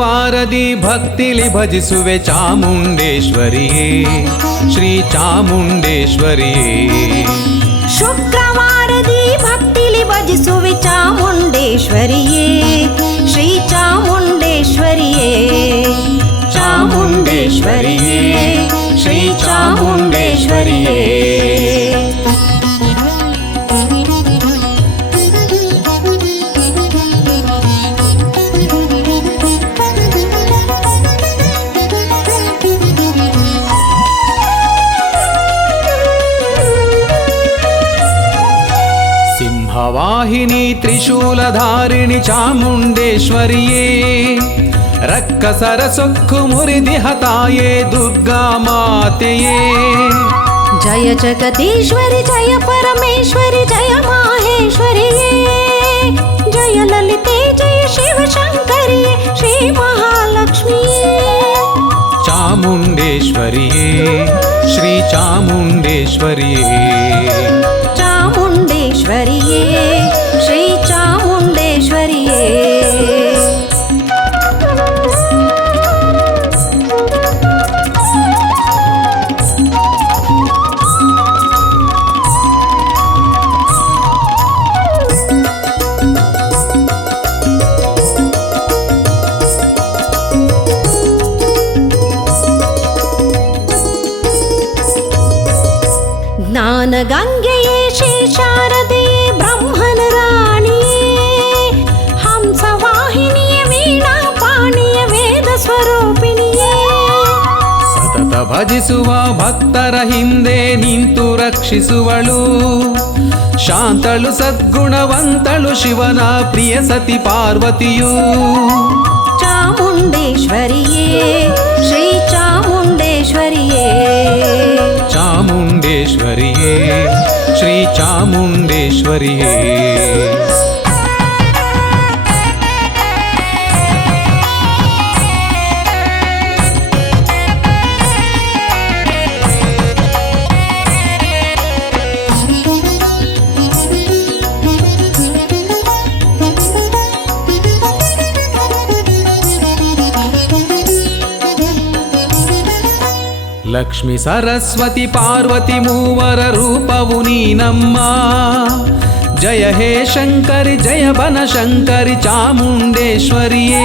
ಶುಕ್ರವಾರದಿ ಭಕ್ತಿಲಿ ಭಜಿಸುವೆ ಚಾಮುಂಡೇಶ್ವರಿಯೇ ಶ್ರೀ ಚಾಮುಂಡೇಶ್ವರಿಯೇ. ಶುಕ್ರವಾರದಿ ಭಕ್ತಿಲಿ ಭಜಿಸುವೆ ಚಾಮುಂಡೇಶ್ವರಿಯೇ ಶ್ರೀ ಚಾಮುಂಡೇಶ್ವರಿಯೇ. ಚಾಮುಂಡೇಶ್ವರಿಯೇ ಶ್ರೀ ಚಾಮುಂಡೇಶ್ವರಿಯೇ. ವಾಹಿನಿ ತ್ರಿಶೂಲಧಾರಿಣಿ ಚಾಮುಂಡೇಶ್ವರಿಯೇ. ರಕ್ಕಸರ ಸೊಕ್ಕು ಮುರಿದಿಹ ತಾಯೇ ದುರ್ಗಾ ಮಾತೆಯೇ. ಜಯ ಜಗದೀಶ್ವರಿ ಜಯ ಪರಮೇಶ್ವರಿ ಜಯ ಮಾಹೇಶ್ವರಿಯೇ. ಜಯ ಲಲಿತೆ ಜಯ ಶಿವಶಂಕರಿಯೇ ಶ್ರೀ ಮಹಾಲಕ್ಷ್ಮಿಯೇ. ಚಾಮುಂಡೇಶ್ವರಿಯೇ ಶ್ರೀ ಚಾಮುಂಡೇಶ್ವರಿಯೇ. ಚಾಮುಂಡೇಶ್ವರಿಯೇ ಶ್ರೀ ಚಾಮುಂಡೇಶ್ವರಿಯೇ. ಜ್ಞಾನ ಗಂಗೆಯೇ ಶ್ರೀ ಶಾರದೆಯೇ ಬ್ರಹ್ಮನ ರಾಣಿಯೇ. ಹಂಸವಾಹಿನಿಯೇ ವೀಣಾ ಪಾಣಿಯೇ ವೇದ ಸ್ವರೂಪಿಣಿಯೇ. ಸತತ ಭಜಿಸುವ ಭಕ್ತರ ಹಿಂದೆ ನಿಂತು ರಕ್ಷಿಸುವಳು. ಶಾಂತಳು ಸದ್ಗುಣವಂತಳು ಶಿವನ ಪ್ರಿಯ ಸತಿ ಪಾರ್ವತಿಯು. ಚಾಮುಂಡೇಶ್ವರಿಯೇ ಶ್ರೀ ಚಾಮುಂಡೇಶ್ವರಿಯೇ. ಚಾಮುಂಡೇಶ್ವರಿಯೇ ಶ್ರೀ ಚಾಮುಂಡೇಶ್ವರಿಯೇ. ಲಕ್ಷ್ಮಿ ಸರಸ್ವತಿ ಪಾರ್ವತಿ ಮೂವರ ರೂಪವು ನೀನಮ್ಮ. ಜಯ ಹೇ ಶಂಕರಿ ಜಯ ಬನಶಂಕರಿ ಚಾಮುಂಡೇಶ್ವರಿಯೇ.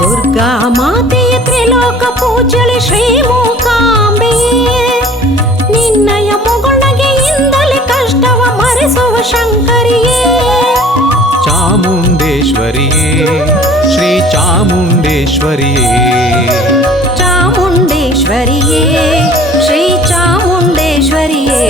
ದುರ್ಗಾ ಮಾತೆಯ ತ್ರಿಲೋಕ ಪೂಜಳೆ ಶ್ರೀ ಮೂಕಾಂಬೆಯೇ. ನಿನ್ನಯ ಮುಗುಳಗೆಯಿಂದಲೇ ಕಷ್ಟವ ಮರೆಸುವ ಶಂಕರಿಯೇ. ಚಾಮುಂಡೇಶ್ವರಿಯೇ ಶ್ರೀ ಚಾಮುಂಡೇಶ್ವರಿಯೇ. ಚಾಮುಂಡೇಶ್ವರಿಯೇ ಶ್ರೀ ಚಾಮುಂಡೇಶ್ವರಿಯೇ.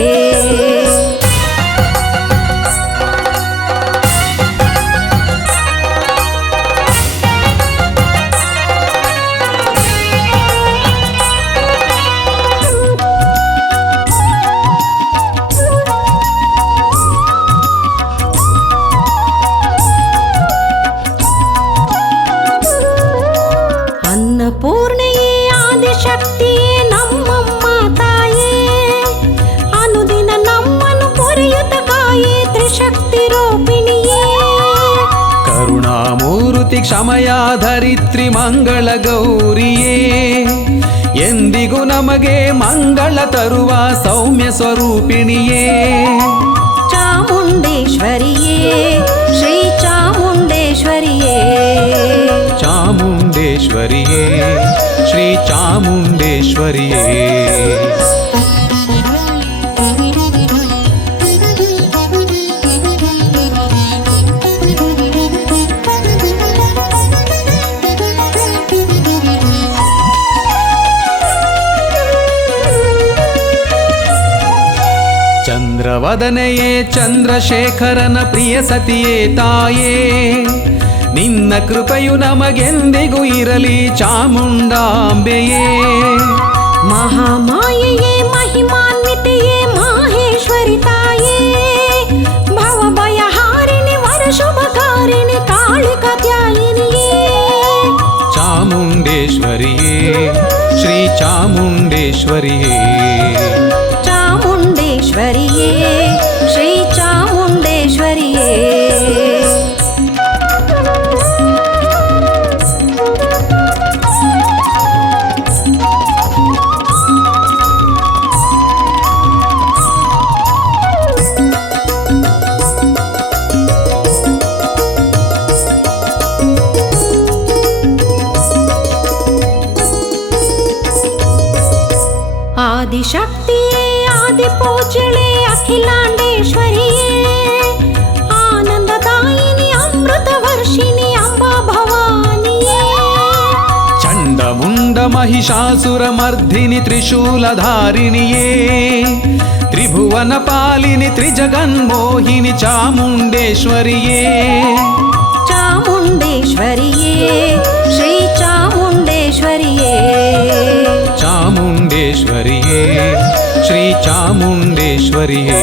ಅನ್ನಪೂರ್ಣೆಯೇ ಆದಿಶಕ್ತಿಯೇ ನಮ್ಮಮ್ಮ ತಾಯೇ. ಅನುದಿನ ನಮ್ಮನ್ನು ಪೊರೆಯುತ್ತ ಕಾಯೇ ತ್ರಿಶಕ್ತಿ ರೂಪಿಣಿಯೇ. ಕರುಣಾಮೂರ್ತಿ ಕ್ಷಮಯ ಧರಿತ್ರಿ ಮಂಗಳ ಗೌರಿಯೇ. ಎಂದಿಗೂ ನಮಗೆ ಮಂಗಳ ತರುವ ಸೌಮ್ಯ ಸ್ವರೂಪಿಣಿಯೇ. ಚಾಮುಂಡೇಶ್ವರಿಯೇ ಶ್ರೀ ಚಾಮುಂಡೇಶ್ವರಿಯೇ. ಚಾಮುಂಡೇಶ್ವರಿಯೇ ಶ್ರೀ ಚಾಮುಂಡೇಶ್ವರಿಯೇ. ಚಂದ್ರವದನೆಯೇ ಚಂದ್ರಶೇಖರನ ಪ್ರಿಯ ಸತಿಯೇ ತಾಯೇ. ನಿನ್ನ ಕೃಪೆಯು ನಮಗೆಂದಿಗೂ ಇರಲಿ ಚಾಮುಂಡಾಂಬೆಯೇ. ಮಹಾಮಾಯೆಯೇ ಮಹಿಮಾನ್ವಿತೆಯೇ ಮಾಹೇಶ್ವರಿ ತಾಯೇ. ಭವಭಯಹಾರಿಣಿ ವರಶುಭಕಾರಿಣಿ ಕಾಳಿಕಾ ತ್ಯಾಯಿನಿಯೇ. ಚಾಮುಂಡೇಶ್ವರಿಯೇ ಶ್ರೀ ಚಾಮುಂಡೇಶ್ವರಿಯೇ. ಚಾಮುಂಡೇಶ್ವರಿಯೇ ಶ್ರೀ ಚಾಮುಂಡೇಶ್ವರಿಯೇ. ಆದಿ ಪೂಜ್ಯಳೆ ಅಖಿಲಾಂಡೇಶ್ವರಿಯೇ ಆನಂದದಾಯಿನಿ ಅಮೃತ ವರ್ಷಿಣಿ ಅಂಬಾ ಭವಾನಿಯೇ ಚಂಡಮುಂಡ ಮಹಿಷಾಸುರ ಮರ್ಧಿನಿ ತ್ರಿಶೂಲಧಾರಿಣಿಯೇ ತ್ರಿಭುವನ ಪಾಲಿನಿ ತ್ರಿಜಗನ್ಮೋಹಿನಿ ಚಾಮುಂಡೇಶ್ವರಿಯೇ ಚಾಮುಂಡೇಶ್ವರಿಯೇ ಶ್ರೀ ಚಾಮುಂಡೇಶ್ವರಿಯೇ ಚಾಮುಂಡೇಶ್ವರಿಯೇ ಶ್ರೀ ಚಾಮುಂಡೇಶ್ವರಿಯೇ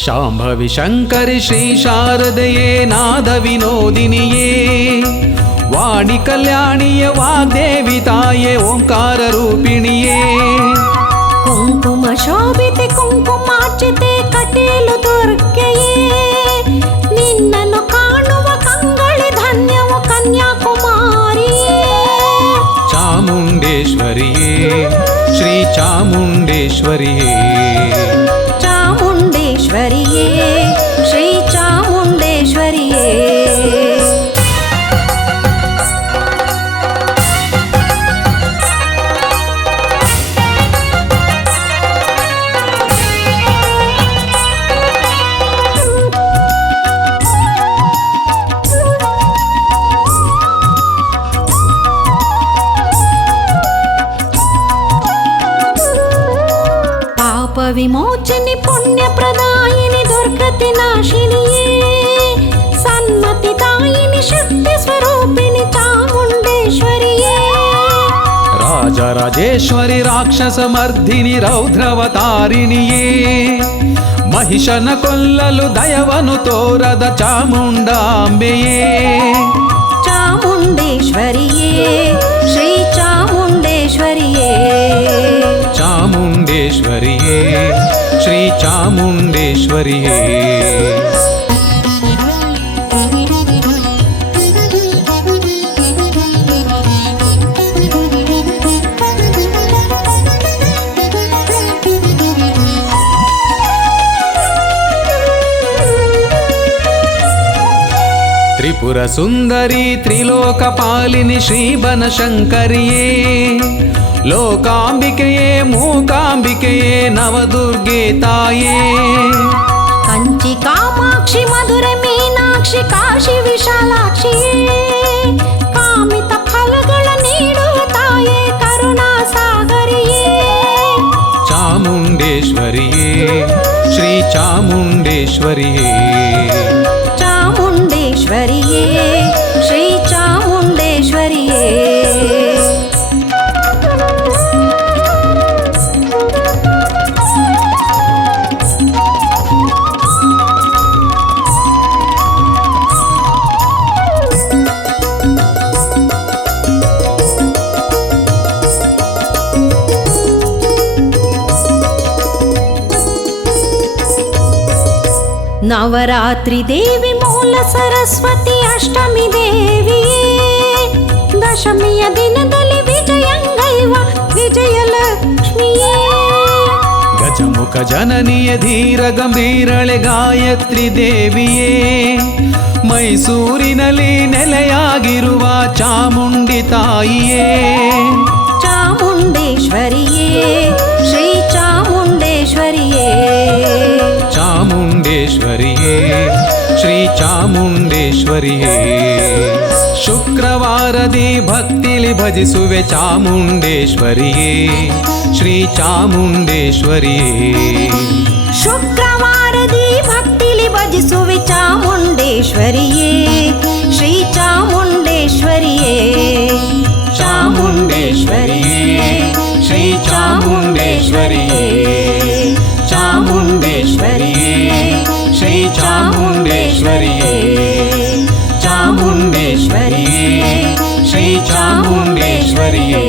ಶಾಂಭವಿ ಶಂಕರಿ ಶ್ರೀ ಶಾರದೆಯೇ ನಾದ ವಿನೋದಿನಿಯೇ ವಾಣಿ ಕಲ್ಯಾಣಿಯ ವಾಗ್ದೇವಿ ತಾಯೇ ಓಂಕಾರ ರೂಪಿಣಿಯೇ ಕುಂಕುಮ ಶೋಭಿತೆ ಕುಂಕುಮಾರ್ಚಿತೆ ಕಟೀಲು ದುರ್ಗೆಯೇ ನಿನ್ನನ್ನು ಕಾಣುವ ಕಂಗಳಿ ಧನ್ಯವು ಕನ್ಯಾಕುಮಾರಿಯೇ ಚಾಮುಂಡೇಶ್ವರಿಯೇ ಶ್ರೀ ಚಾಮುಂಡೇಶ್ವರಿಯೇ ಚಾಮುಂಡೇಶ್ವರಿಯೇ ಶ್ರೀ ಚಾಮುಂಡೇಶ್ವರಿಯೇ ಪಾಪ ವಿಮೋಚನೆ ಪುಣ್ಯ ಪ್ರದಾಯಿನಿ ದುರ್ಗತಿ ನಾಶಿನಿಯೇ ಸನ್ಮತಿ ತಾಯಿನಿ ಶಕ್ತಿ ಸ್ವರೂಪಿಣಿ ಚಾಮುಂಡೇಶ್ವರಿಯೇ ರಾಜರಾಜೇಶ್ವರಿ ರಾಕ್ಷಸ ಮರ್ಧಿನಿ ರೌದ್ರವತಾರಿಣಿಯೇ ಮಹಿಷನ ಕೊಲ್ಲಲು ದಯವನು ತೋರದ ಚಾಮುಂಡಾಂಬೆಯೇ ಚಾಮುಂಡೇಶ್ವರಿಯೇ ಶ್ರೀ ಚಾಮುಂಡೇಶ್ವರಿಯೇ ಚಾಮುಂಡೇಶ್ವರಿಯೇ ಶ್ರೀ ಚಾಮುಂಡೇಶ್ವರಿಯೇ ತ್ರಿಪುರ ಸುಂದರಿ ತ್ರಿಲೋಕಪಾಲಿನಿ ಶ್ರೀ ಬನಶಂಕರಿಯೇ ಲೋಕಾಂಬಿಕೆಯೇ ಮೂಕಾಂಬಿಕೆಯೇ ನವದುರ್ಗೆ ತಾಯೇ ಕಂಚಿ ಕಾಮಾಕ್ಷಿ ಮಧುರ ಮೀನಾಕ್ಷಿ ಕಾಶಿ ವಿಶಾಲಾಕ್ಷಿಯೇ ಕಾಮಿತ ಫಲಗಳ ನೀಡುವ ತಾಯೇ ಕರುಣಾ ಸಾಗರಿಯೇ ಚಾಮುಂಡೇಶ್ವರಿಯೇ ಶ್ರೀ ಚಾಮುಂಡೇಶ್ವರಿಯೇ ಚಾಮುಂಡೇಶ್ವರಿಯೇ ಶ್ರೀ ಚಾಮುಂಡೇಶ್ವರಿಯೇ ನವರಾತ್ರಿ ದೇವಿ ಮೂಲ ಸರಸ್ವತಿ ಅಷ್ಟಮಿ ದೇವಿಯೇ ದಶಮಿಯ ದಿನದಲ್ಲಿ ವಿಜಯಂಗೈವ ವಿಜಯಲಕ್ಷ್ಮಿಯೇ ಗಜಮುಖ ಜನನಿಯ ಧೀರ ಗಂಭೀರಳೆ ಗಾಯತ್ರಿ ದೇವಿಯೇ ಮೈಸೂರಿನಲ್ಲಿ ನೆಲೆಯಾಗಿರುವ ಚಾಮುಂಡಿ ತಾಯಿಯೇ ಚಾಮುಂಡೇಶ್ವರಿಯೇ ಶ್ರೀ ಚಾಮುಂಡೇಶ್ವರಿಯೇ ಚಾಮುಂಡೇಶ್ವರಿಯೇ ಶ್ರೀ ಚಾಮುಂಡೇಶ್ವರಿಯೇ ಶುಕ್ರವಾರದಿ ಭಕ್ತಿಲಿ ಭಜಿಸುವೆ ಚಾಮುಂಡೇಶ್ವರಿಯೇ ಶ್ರೀ ಚಾಮುಂಡೇಶ್ವರಿಯೇ ಶುಕ್ರವಾರದಿ ಭಕ್ತಿಲಿ ಭಜಿಸುವೆ ಚಾಮುಂಡೇಶ್ವರಿಯೇ ಶ್ರೀ ಚಾಮುಂಡೇಶ್ವರಿಯೇ ಚಾಮುಂಡೇಶ್ವರಿಯೇ ಶ್ರೀ ಚಾಮುಂಡೇಶ್ವರಿಯೇ ಚಾಮುಂಡೇಶ್ವರಿಯೇ ಶ್ರೀ ಚಾಮುಂಡೇಶ್ವರಿಯೇ ಚಾಮುಂಡೇಶ್ವರಿಯೇ ಶ್ರೀ ಚಾಮುಂಡೇಶ್ವರಿಯೇ